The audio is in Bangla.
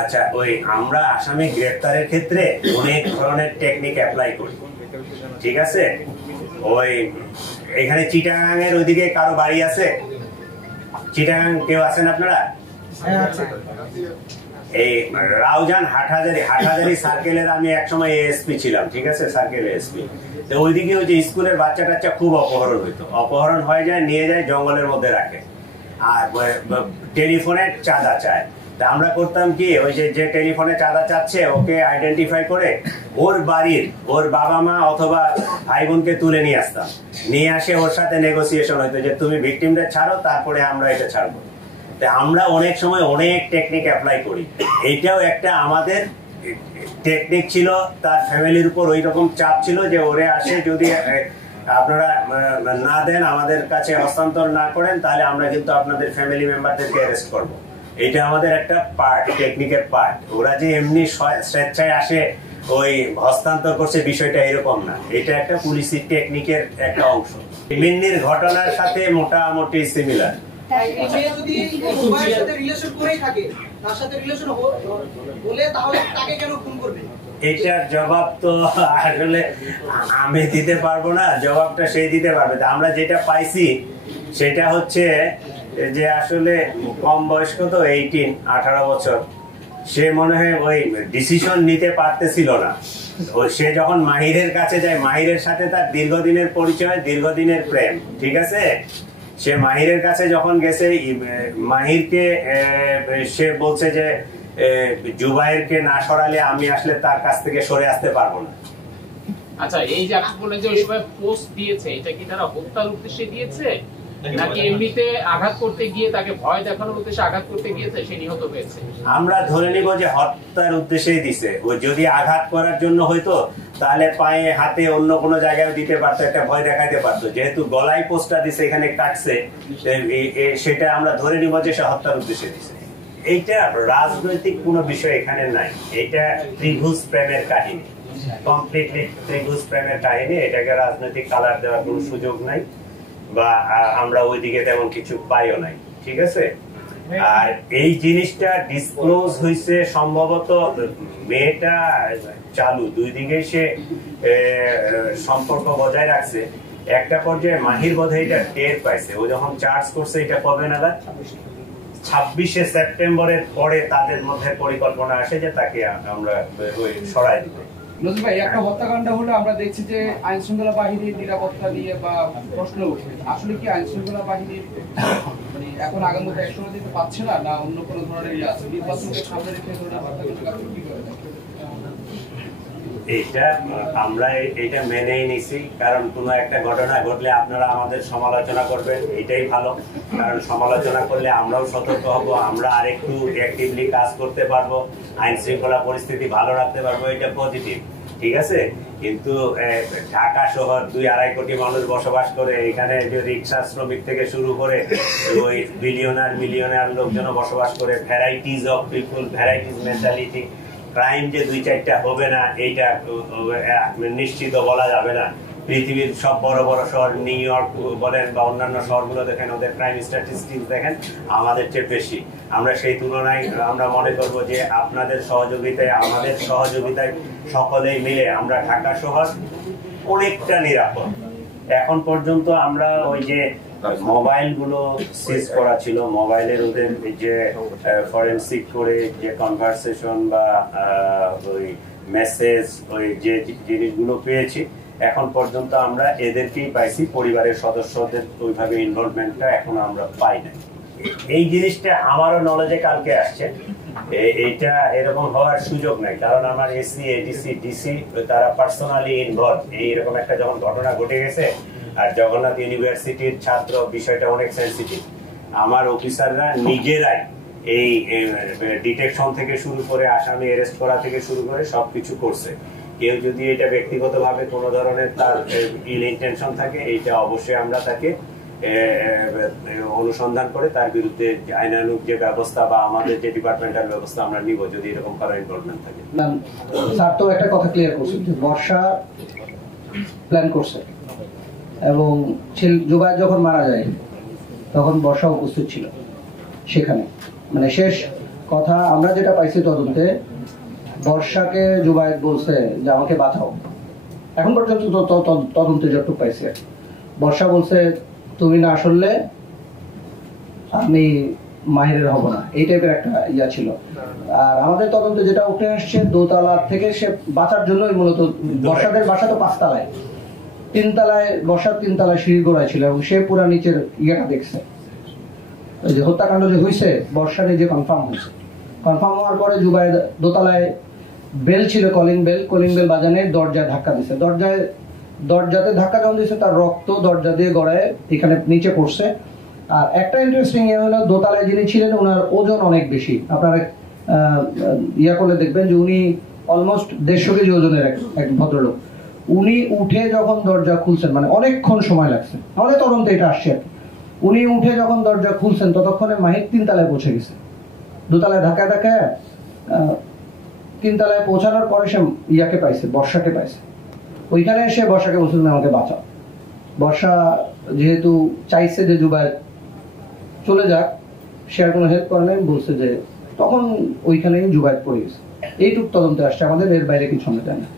আচ্ছা, ওই আমরা আসামি গ্রেফতারের ক্ষেত্রে অনেক ধরনের টেকনিক অ্যাপ্লাই করি, ঠিক আছে? ওই এখানে চিটাগাং এর ওইদিকে কারো বাড়ি আছে? চিটাগাং কেউ আছেন আপনারা? এই রাউজান হাটহাজারি সার্কেলের আমি একসময় এএসপি ছিলাম, ঠিক আছে, সার্কেল এএসপি। তো ওইদিকে ওই যে স্কুলের বাচ্চা টাচ্চা খুব অপহরণ হইতো, অপহরণ হয়ে যায়, নিয়ে যায় জঙ্গলের মধ্যে রাখে, আর টেলিফোনে চাঁদা চায়। তা আমরা করতাম কি, ওই যে টেলিফোনে চাঁদা চাচ্ছে ওকে আইডেন্টিফাই করে ওর বাড়ির ওর বাবা মা অথবা ভাই বোনকে তুলে নিয়ে আসতাম, নিয়ে আসে ওর সাথে নেগোসিয়েশন হইতো যে তুমি ভিকটিমটা ছাড়ো, তারপরে আমরা এটা ছাড়বো। আমরা অনেক সময় অনেক টেকনিক অ্যাপ্লাই করি। এইটাও একটা আমাদের টেকনিক ছিল। তার ফ্যামিলির উপর ওই রকম চাপ ছিল যে ওরে আসে যদি আপনারা না দেন, আমাদের কাছে হস্তান্তর না করেন, তাহলে আমরা কিন্তু আপনাদের ফ্যামিলি মেম্বারদেরকে অ্যারেস্ট করব। এটা আমাদের একটা পার্ট, টেকনিকের পার্ট। ওরা যে এমনি স্বেচ্ছায় আসে ওই হস্তান্তর করছে বিষয়টা এরকম না, এটা একটা পুলিশি টেকনিকের একটা অংশ। মিন্নির ঘটনার সাথে মোটামুটি সিমিলার। এটার জবাব তো আসলে আমি দিতে পারবো না, জবাবটা সেই দিতে পারবে। আমরা যেটা পাইছি সেটা হচ্ছে যে আসলে কম বয়স্ক তো, 18 বছর, সে মনে হয় ওই ডিসিশন নিতে পারতেছিল না। সে যখন মাহিরের কাছে যায়, মাহিরের সাথে তার দীর্ঘদিনের পরিচয়, দীর্ঘদিনের প্রেম, ঠিক আছে? সে মাহিরের কাছে যখন গেছে, মাহিরকে সে বলছে যে জুবাইরকে না সরালে আমি আসলে তার কাছ থেকে সরে আসতে পারবো না। আচ্ছা, এই যে আপনি বলেন যে ওই সময় পোস্ট দিয়েছে, এটা কি তারা হত্যার উদ্দেশ্যে দিয়েছে নাকি এমনিতে আঘাত করতে গিয়ে তাকে ভয় দেখানোর উদ্দেশ্যে আঘাত করতে গিয়েছে, সে নিহত হয়েছে? আমরা ধরে নিব যে হত্যার উদ্দেশ্যেই দিছে। ও যদি আঘাত করার জন্য হয়তো তাহলে পায়ে হাতে অন্য কোনো জায়গায় দিতে পারতো, একটা ভয় দেখাতে পারতো। যেহেতু গলায় পোস্টটা দিছে, এখানে কাটছে, সেটা আমরা ধরে নিব যে সে হত্যার উদ্দেশ্যে দিছে। এইটা রাজনৈতিক কোনো বিষয় এখানে নাই, এটা ত্রিভুজ প্রেমের কাহিনী, কমপ্লিটলি ত্রিভুজ প্রেমের কাহিনী। এটাকে রাজনৈতিক কালার দেওয়ার কোনো সুযোগ নাই, বা আমরা ওইদিকে তেমন কিছু পাইও নাই, ঠিক আছে? আর এই জিনিসটা ডিসক্লোজ হয়েছে সম্ভবত, মেয়েটা চালু, দুই দিকে সে সম্পর্ক বজায় রাখছে। একটা পর্যায়ে মাহির বোধহয় এটা টের পাইছে, ও যখন চার্জ করছে, এটা কবে নাগাদ, 26শে সেপ্টেম্বরের পরে তাদের মধ্যে পরিকল্পনা আসে যে তাকে আমরা সরাই দিব। নজরুল ভাই, একটা হত্যাকাণ্ড হলে আমরা দেখছি যে আইন শৃঙ্খলা বাহিনীর নিরাপত্তা নিয়ে বা প্রশ্ন উঠে, আসলে কি আইন শৃঙ্খলা বাহিনীর মানে এখন আগের মতো একসঙ্গে দিতে পারছে না, না অন্য কোনো ধরনের আছে? নির্বাচনকে সামনে রেখে এটা আমরা এটা মেনেই নিছি, কারণ কোনো একটা ঘটনা ঘটলে আপনারা আমাদের সমালোচনা করবেন, এটাই ভালো। কারণ সমালোচনা করলে আমরাও সতর্ক হব, আমরা আরেকটু অ্যাক্টিভলি কাজ করতে পারবো, আইন শৃঙ্খলা পরিস্থিতি ভালো রাখতে পারবো, এটা পজিটিভ, ঠিক আছে? কিন্তু ঢাকা শহর 2-2.5 কোটি মানুষ বসবাস করে, এখানে যে রিক্সা শ্রমিক থেকে শুরু করে ওই মিলিয়নার লোকজন বসবাস করে, varieties of people, varieties mentality. Crime যে 2-4টা হবে না, এইটা নিশ্চিত বলা যাবে না। পৃথিবীর সব বড় বড় শহর, নিউ ইয়র্ক বলেন বা অন্যান্য শহরগুলো দেখেন, ওদের ক্রাইম স্ট্যাটিস্টিক্স দেখেন আমাদের চেয়ে বেশি। আমরা সেই তুলনায় আমরা মনে করব যে আপনাদের সহযোগিতায়, আমাদের সহযোগিতায়, সকলেই মিলে আমরা ঢাকা শহর অনেকটা নিরাপদ। এখন পর্যন্ত আমরা ওই যে মোবাইল গুলো সিজ করা ছিল, মোবাইলের ওদের যে ফরেনসিক করে যে কনভারসেশন বা ওই মেসেজ, ওই যে জিনিসগুলো পেয়েছি, এখন পর্যন্ত আমরা এদেরকেই পাইছি, পরিবারের সদস্যদের ওইভাবে ইনভলভমেন্টটা এখন আমরা পাই না। এই জিনিসটা আমারও নলেজে কালকে আসছে, এইটা এরকম হওয়ার সুযোগ নাই, কারণ আমার এসি, এডিসি, ডিসি তারা পার্সোনালি ইনভলভ। এইরকম একটা যখন ঘটনা ঘটে গেছে, আর জগন্নাথ ইউনিভার্সিটির ছাত্র, বিষয়টা অনেক সেন্সিটিভ। আমার অফিসাররা নিজেরাই এই ডিটেকশন থেকে শুরু করে, আসামি অ্যারেস্ট করা থেকে শুরু করে সবকিছু করছে। কেউ যদি এটা ব্যক্তিগতভাবে কোনো ধরনের তার ইল ইন্টেনশন থাকে, এইটা অবশ্যই আমরা তাকে অনুসন্ধান করে তার বিরুদ্ধে আইনানুগ যে ব্যবস্থা বা আমাদের যে ডিপার্টমেন্টাল ব্যবস্থা আমরা নিব, যদি এরকম কারো ইনভলভমেন্ট থাকে। স্যার তো একটা কথা ক্লিয়ার করছেন যে বর্ষা প্ল্যান করছে, এবং জুবাইর যখন মারা যায় তখন বর্ষা উপস্থিত ছিল সেখানে, মানে শেষ কথা আমরা যেটা পাইছি তদন্তে, বর্ষাকে জুবায়েদ বলছে যে আমাকে বাঁচাও। এখন পর্যন্ত তদন্তে যতটুকু পাইছে, বর্ষা বলছে তুমি না আসলে আমি মাহিরের হব না, এই টাইপের একটা ইয়া ছিল। আর আমাদের তদন্তে যেটা উঠে আসছে, দোতলা থেকে সে বাঁচার জন্যই মূলত, বর্ষাদের বাসা তো 5 তলায়, 3 তলায় বর্ষার 3 তলায় সিঁড়ি গোড়ায় ছিল এবং সে পুরা নিচের ইয়েটা দেখছে। ওই যে হত্যাকাণ্ড যে হয়েছে বর্ষা নিজে কনফার্ম হয়েছে। কনফার্ম হওয়ার পরে জুবায়েদ দোতলায় বেল ছিল, কলিং বেল বাজানে দরজায় ধাক্কা দিছে। দরজাতে ধাক্কা যখন দিয়েছে তার রক্ত দরজা দিয়ে গড়ায় এখানে নিচে পড়ছে। আর একটা ইন্টারেস্টিং ইয়ে হলো, দোতলায় যিনি ছিলেন ওনার ওজন অনেক বেশি। আপনারা ইয়া করলে দেখবেন যে উনি অলমোস্ট 150 কেজি ওজনের এক ভদ্রলোক। উনি উঠে যখন দরজা খুলছেন, মানে অনেকক্ষণ সময় লাগছে, আমাদের তদন্তে এটা আসছে আর কি। উনি উঠে যখন দরজা খুলছেন ততক্ষণে মাহির 3 তলায় পৌঁছে গেছে। দোতলায় ধাক্কা 3 তলায় পৌঁছানোর পরে সে ইয়াকে পাইছে, বর্ষাকে পাইছে। ওইখানে এসে বর্ষাকে বলছিল আমাকে বাঁচাও। বর্ষা যেহেতু চাইছে যে জুবায়েদ চলে যাক, সে আর কোনো হেল্প করে নাই, বলছে যে তখন ওইখানেই জুবায়েদ পড়ে গেছে। এইটুক তদন্তে আসছে আমাদের, এর বাইরে কিছু আমরা জানি না।